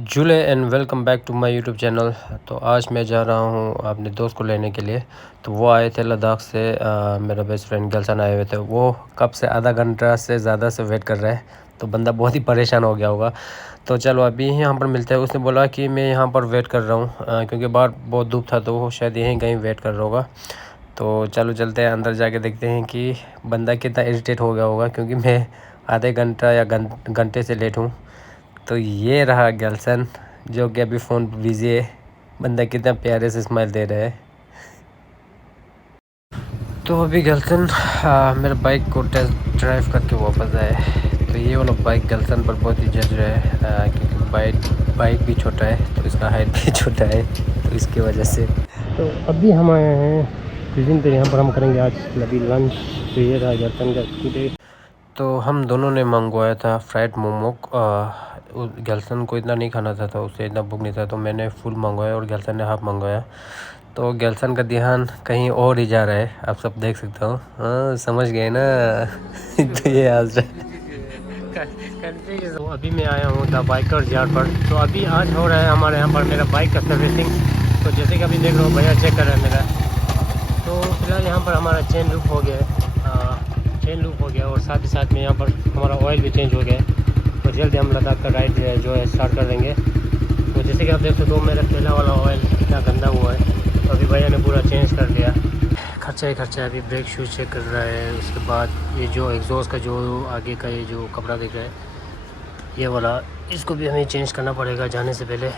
जुले and welcome back to my YouTube channel. तो आज मैं जा रहा हूँ अपने दोस्त को लेने के लिए। तो वो आए थे लद्दाख से, मेरा बेस्ट फ्रेंड गलसन आए हुए थे। वो कब से आधा घंटा से ज़्यादा से वेट कर रहे हैं, तो बंदा बहुत ही परेशान हो गया होगा। तो चलो अभी यहाँ पर मिलते हैं। उसने बोला कि मैं यहाँ पर वेट कर रहा हूँ क्योंकि बाहर बहुत धूप था, तो वो शायद यहीं कहीं वेट कर रहा होगा। तो चलो चलते हैं, अंदर जाके देखते हैं कि बंदा कितना इरिटेट हो गया होगा, क्योंकि मैं आधे घंटा या घंटे से लेट हूँ। तो ये रहा गलसन, जो कि अभी फ़ोन पर बिजी है। बंदा कितना प्यारे से स्माइल दे रहा है। तो अभी गलसन मेरे बाइक को टेस्ट ड्राइव करके वापस आए। तो ये वाला बाइक गलसन पर बहुत ही जज रहा है, क्योंकि बाइक भी छोटा है, तो इसका हाइट भी छोटा है, तो इसकी वजह से। तो अभी हम आए हैं कुजिन पे, यहाँ पर हम करेंगे आज अभी लंच। तो ये रहा गलसन का स्कूटी। तो हम दोनों ने मंगवाया था फ्राइड मोमो। गलसन को इतना नहीं खाना था, तो उसे इतना भूख नहीं था, तो मैंने फुल मंगवाया और गलसन ने हाफ मंगवाया। तो गलसन का ध्यान कहीं और ही जा रहा है, आप सब देख सकते हो। हाँ, समझ गए ना। तो ये आज तो अभी मैं आया हूँ द बाइकर यार्ड पर। तो अभी आज हो रहा है हमारे यहाँ पर मेरा बाइक का सर्विसिंग। तो जैसे कि अभी देख रहे हो, भैया चेक कर रहे हैं मेरा। तो फिलहाल यहाँ पर हमारा चेन लूप हो गया है, और साथ ही साथ में यहाँ पर हमारा ऑयल भी चेंज हो गया है। तो जल्दी हम लद्दाख का राइड जो है स्टार्ट कर देंगे। तो जैसे कि आप देख सकते हो, मेरा तेला वाला ऑयल कितना गंदा हुआ है, तो अभी भैया ने पूरा चेंज कर दिया। खर्चा ही खर्चा है। अभी ब्रेक शूज चेक कर रहा है। उसके बाद ये जो एग्जॉस्ट का जो आगे का ये जो कपड़ा दिख रहा है, ये वाला, इसको भी हमें चेंज करना पड़ेगा जाने से पहले।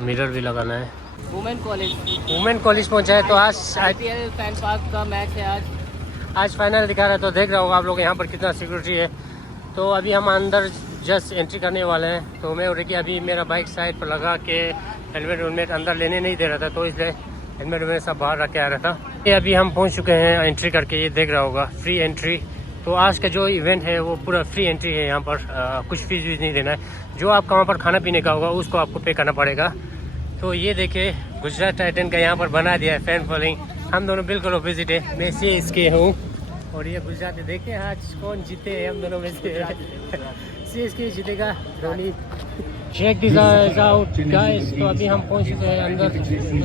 मिरर भी लगाना है। वुमेन कॉलेज पहुँचा है। तो आज फैन पार्क का मैच है। आज फाइनल दिखा रहा है। तो देख रहा होगा आप लोग यहाँ पर कितना सिक्योरिटी है। तो अभी हम अंदर जस्ट एंट्री करने वाले हैं। तो मैं और अभी मेरा बाइक साइड पर लगा के हेलमेट अंदर लेने नहीं दे रहा था, तो इसलिए हेलमेट सब बाहर रख के आ रहा था। ये अभी हम पहुंच चुके हैं एंट्री करके। ये देख रहा होगा फ्री एंट्री। तो आज का जो इवेंट है वो पूरा फ्री एंट्री है। यहाँ पर कुछ फीस वीज नहीं देना है। जो आपका वहाँ पर खाना पीने का होगा उसको आपको पे करना पड़ेगा। तो ये देखिए, गुजरात टाइटन का यहाँ पर बना दिया है फैन फॉलोइंग। हम दोनों बिल्कुल अपोजिट है। मैं CSK हूँ और ये गुजरात है। देखते हैं आज कौन जीते हैं हम दोनों में से। CSK जीतेगा, Dhoni. Check this out guys. तो अभी हम पहुंच चुके हैं अंदर। तो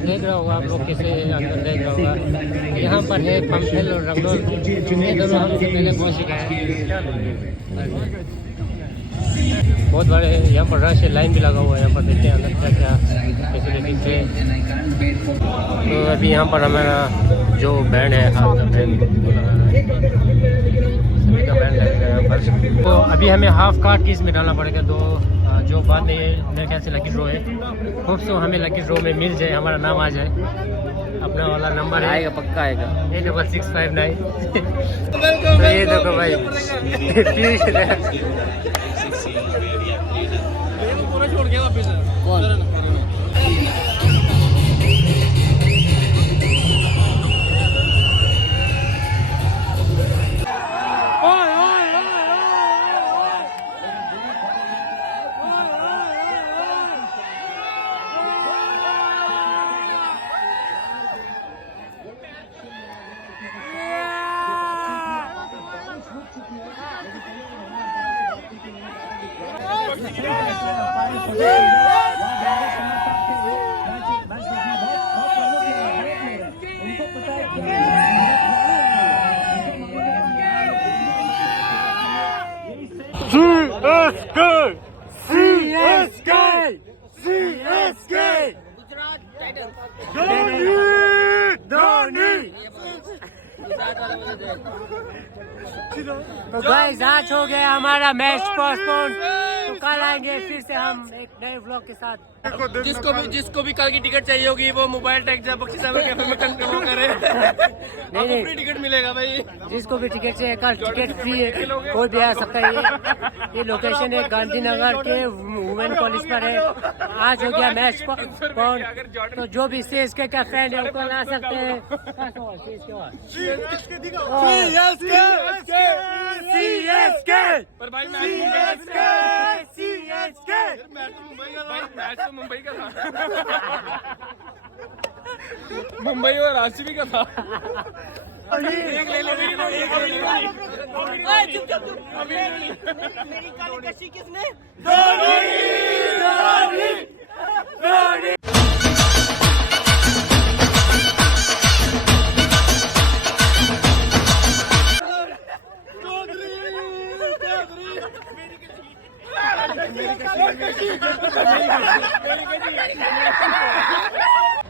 देख रहा होगा आप लोग कैसे अंदर देख रहा होगा। यहाँ पर है पंफेल और रंगनौर, ये दोनों हमसे पहले पहुंच चुके हैं। बहुत बड़े यहाँ पर रश है, लाइन भी लगा हुआ है। यहाँ पर देखते हैं अंदर क्या क्या फैसिलिटीज है। तो अभी यहाँ पर हमारा जो बैंड है, हाथ का बैंड, सभी का बैंड लगेगा यहाँ पर। तो अभी हमें हाफ कार्ड किस में डालना पड़ेगा। तो जो बाद में ये मेरे ख्याल से लकी ड्रॉ है। होप सो हमें लकी ड्रॉ में मिल जाए, हमारा नाम आ जाए। अपना वाला नंबर आएगा, पक्का आएगा, 8659। तो ये देखो भाई, छोड़ गया वापस। तो गाइस आज हो गया हमारा मैच पोस्टपोन। तो कल आएंगे फिर से हम एक नए व्लॉग के साथ। जिसको भी कल की टिकट चाहिए होगी वो मोबाइल टैक्स में कंफर्म करे। नहीं, फ्री टिकट मिलेगा भाई। जिसको भी टिकट चाहिए, कल टिकट फ्री है, कोई भी आ सकता है। ये लोकेशन है गांधीनगर के वुमेन कॉलेज पर है। आज हो गया मैच पोस्टपोन। तो जो भी CSK का फैन है उसको ला सकते हैं। पर भाई मैच तो मुंबई का था। मुंबई और RCB का था। एक ले लो। मेरी काली कशी किसने?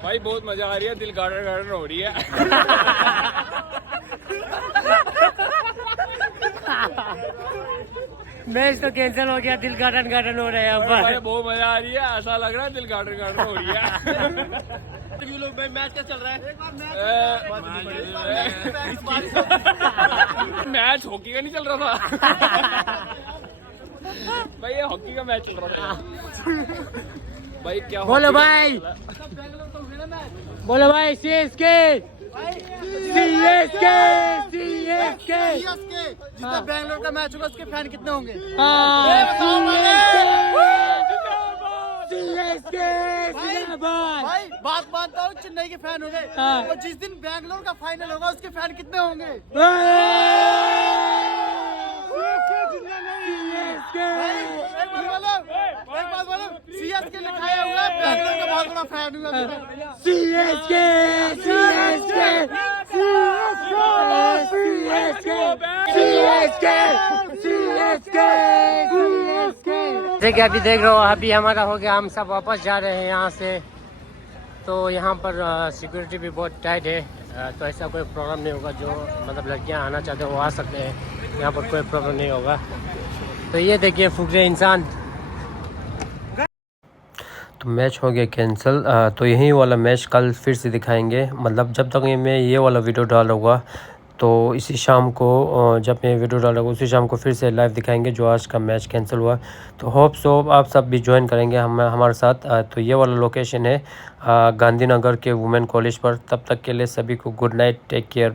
भाई बहुत मजा आ रही है, दिल गार्डन गार्डन हो रही है। मैच तो कैंसिल हो गया, दिल गार्डन गार्डन हो रहा है यहाँ भाई पर। बहुत मजा आ रही है, ऐसा लग रहा है दिल गार्डन गार्डन हो रही है। लोग मैच क्या चल रहा है? मैच हॉकी का नहीं चल रहा था। भाई ये हॉकी का मैच चल रहा था भाई। क्या बोलो भाई, बोलो भाई, सीएसके सीएसके सीएसके। जितना बैंगलोर का मैच होगा उसके फैन कितने होंगे? भाई बात मानता हूँ, चेन्नई के फैन हो गए, और जिस दिन बैंगलोर का फाइनल होगा उसके फैन कितने होंगे? एक बात बोलो, सीएसके लिखाया हुआ है, बैंगलोर का बहुत बड़ा फैन हूँ। CSK CSK CSK CSK CSK. देखिए अभी देख रहे हो, अभी हमारा हो गया, हम सब वापस जा रहे हैं यहाँ से। तो यहाँ पर सिक्योरिटी भी बहुत टाइट है, तो ऐसा कोई प्रॉब्लम नहीं होगा। जो मतलब लड़कियाँ आना चाहते हैं वो आ सकते हैं, यहाँ पर कोई प्रॉब्लम नहीं होगा। तो ये देखिए फुकरे इंसान। तो मैच हो गया कैंसिल, तो यही वाला मैच कल फिर से दिखाएंगे। मतलब जब तक मैं ये वाला वीडियो डालूँगा तो इसी शाम को, जब मैं वीडियो डालूँगा उसी शाम को फिर से लाइव दिखाएंगे जो आज का मैच कैंसिल हुआ। तो होप सो आप सब भी ज्वाइन करेंगे हमारे साथ। तो ये वाला लोकेशन है गांधीनगर के वुमेन कॉलेज पर। तब तक के लिए सभी को गुड नाइट, टेक केयर।